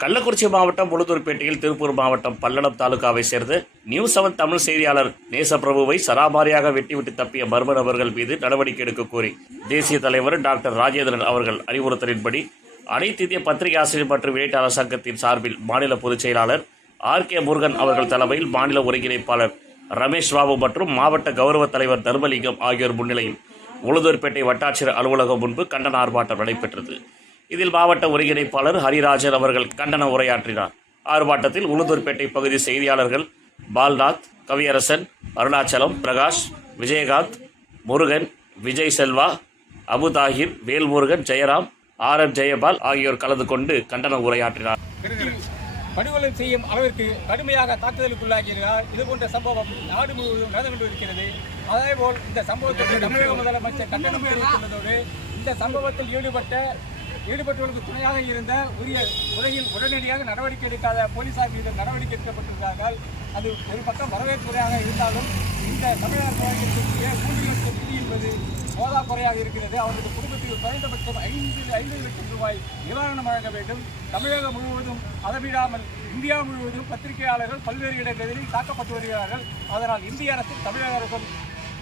கள்ளக்குறிச்சி மாவட்டம் உளுதூர்பேட்டையில் திருப்பூர் மாவட்டம் பல்லடம் தாலுகாவை சேர்ந்த நியூஸ் செவன் தமிழ் செய்தியாளர் நேசப்பிரபுவை சராமாரியாக வெட்டிவிட்டு தப்பிய மர்ம நபர்கள் மீது நடவடிக்கை எடுக்க கோரி தேசிய தலைவர் டாக்டர் ராஜேந்திரன் அவர்கள் அறிவுறுத்தலின்படி அனைத்து இந்திய பத்திரிகை ஆசிரியர் மற்றும் இடைட்டாளர் சங்கத்தின் சார்பில் மாநில பொதுச் செயலாளர் ஆர் கே முருகன் அவர்கள் தலைமையில் மாநில ஒருங்கிணைப்பாளர் ரமேஷ் பாபு மற்றும் மாவட்ட கௌரவ தலைவர் தர்மலிங்கம் ஆகியோர் முன்னிலையில் உளுதூர்பேட்டை வட்டாட்சியர் அலுவலகம் முன்பு கண்டன ஆர்ப்பாட்டம் நடைபெற்றது. இதில் மாவட்ட ஒருங்கிணைப்பாளர் ஹரிராஜன் அவர்கள் கண்டன உரையாற்றினார். ஆர்ப்பாட்டத்தில் உளுந்தூர்பேட்டை பகுதி செய்தியாளர்கள் பால்நாத் கவியரசன் அருணாச்சலம் பிரகாஷ் விஜயகாந்த் முருகன் விஜய் செல்வா அபு தாகிர் வேல்முருகன் ஜெயராம் ஆர் எம் ஜெயபால் ஆகியோர் கலந்து கொண்டு கண்டன உரையாற்றினார். படுகொலை செய்யும் அளவிற்கு கடுமையாக தாக்குதலுக்குள்ளாகிறார் இது போன்ற சம்பவம் நாடு முழுவதும் நடந்து கொண்டிருக்கிறது அதேபோல் இந்த சம்பவத்திற்கு தமிழக முதலமைச்சர் கண்டனம் தெரிவித்துள்ளதோடு இந்த சம்பவத்தில் ஈடுபட்ட ஈடுபட்டவர்களுக்கு துணையாக இருந்த உரிய முறையில் உடனடியாக நடவடிக்கை எடுக்காத போலீசார் மீது நடவடிக்கை எடுக்கப்பட்டிருந்தார்கள். அது ஒரு பக்கம் வரவேற்புறையாக இருந்தாலும் இந்த தமிழக போராட்டத்திற்குரிய கூலிகளுக்கு நிதி என்பது போதாக்குறையாக இருக்கிறது. அவர்களுக்கு குடும்பத்துக்கு குறைந்தபட்சம் ஐந்து ஐந்து லட்சம் ரூபாய் நிவாரணம் வழங்க வேண்டும். தமிழகம் முழுவதும் அளவிடாமல் இந்தியா முழுவதும் பத்திரிகையாளர்கள் பல்வேறு இடங்களில் தாக்கப்பட்டு வருகிறார்கள். அதனால் இந்திய அரசும் தமிழக அரசும்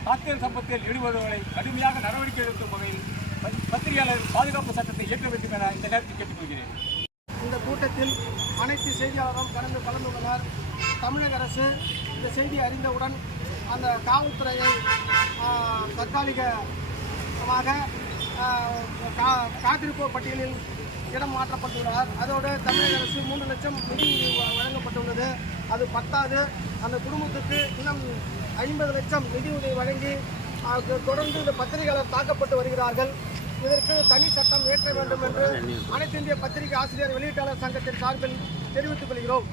தாக்குதல் சம்பவத்தில் ஈடுபடுவதை கடுமையாக நடவடிக்கை எடுக்கும் வகையில் பத்- பத்திரிகையாளர் பாதுகாப்பு சட்டம் இயக்க வேண்டும் என இந்த நேரத்தில் கேட்டுக்கொள்கிறேன். இந்த கூட்டத்தில் அனைத்து செய்தியாளரும் கலந்து கலந்துள்ளனர் தமிழக அரசு இந்த செய்தி அறிந்தவுடன் அந்த காவல்துறையை தற்காலிகமாக கா- காத்திருப்பு பட்டியலில் இடம் மாற்றப்பட்டுள்ளனர் அதோடு தமிழக அரசு மூன்று லட்சம் நிதி வழங்கப்பட்டுள்ளது. அது பத்தாது. அந்த குடும்பத்துக்கு இன்னும் ஐம்பது லட்சம் நிதி உதவி வழங்கி தொடர்ந்து இந்த பத்திரிகையாளர் தாக்கப்பட்டு வருகிறார்கள். இதற்கு தனி சட்டம் இயற்ற வேண்டும் என்று அனைத்து இந்திய பத்திரிகை ஆசிரியர் வெளியீட்டாளர் சங்கத்தின் சார்பில் தெரிவித்துக் கொள்கிறோம்.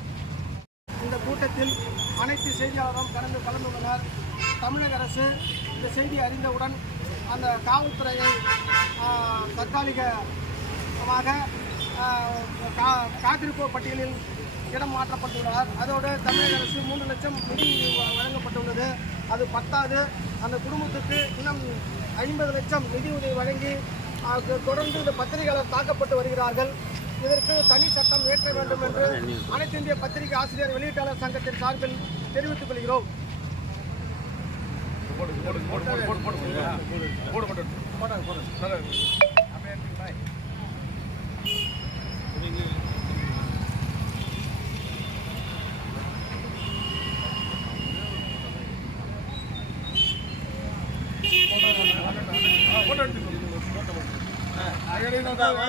இந்த கூட்டத்தில் அனைத்து செய்தியாளரும் கலந்து கலந்துள்ளனர் தமிழக அரசு இந்த செய்தி அறிந்தவுடன் அந்த காவல்துறையை தற்காலிகமாக கா- காத்திருப்பு பட்டியலில் இடம் மாற்றப்பட்டுள்ளார். அதோடு தமிழக அரசு மூன்று லட்சம் நிதி வ- வழங்கப்பட்டுள்ளது. அது பத்தாது. அந்த குடும்பத்துக்கு இன்னும் ஐம்பது லட்சம் நிதி உதவி வழங்கி தொடர்ந்து இந்த பத்திரிகையாளர் தாக்கப்பட்டு வருகிறார்கள். இதற்கு தனி சட்டம் இயற்ற வேண்டும் என்று அனைத்து இந்திய பத்திரிகை ஆசிரியர் வெளியீட்டாளர் சங்கத்தின் சார்பில் தெரிவித்துக் கொள்கிறோம். போட்டோ எடுத்துக்கோ. 哎，哪个领导位？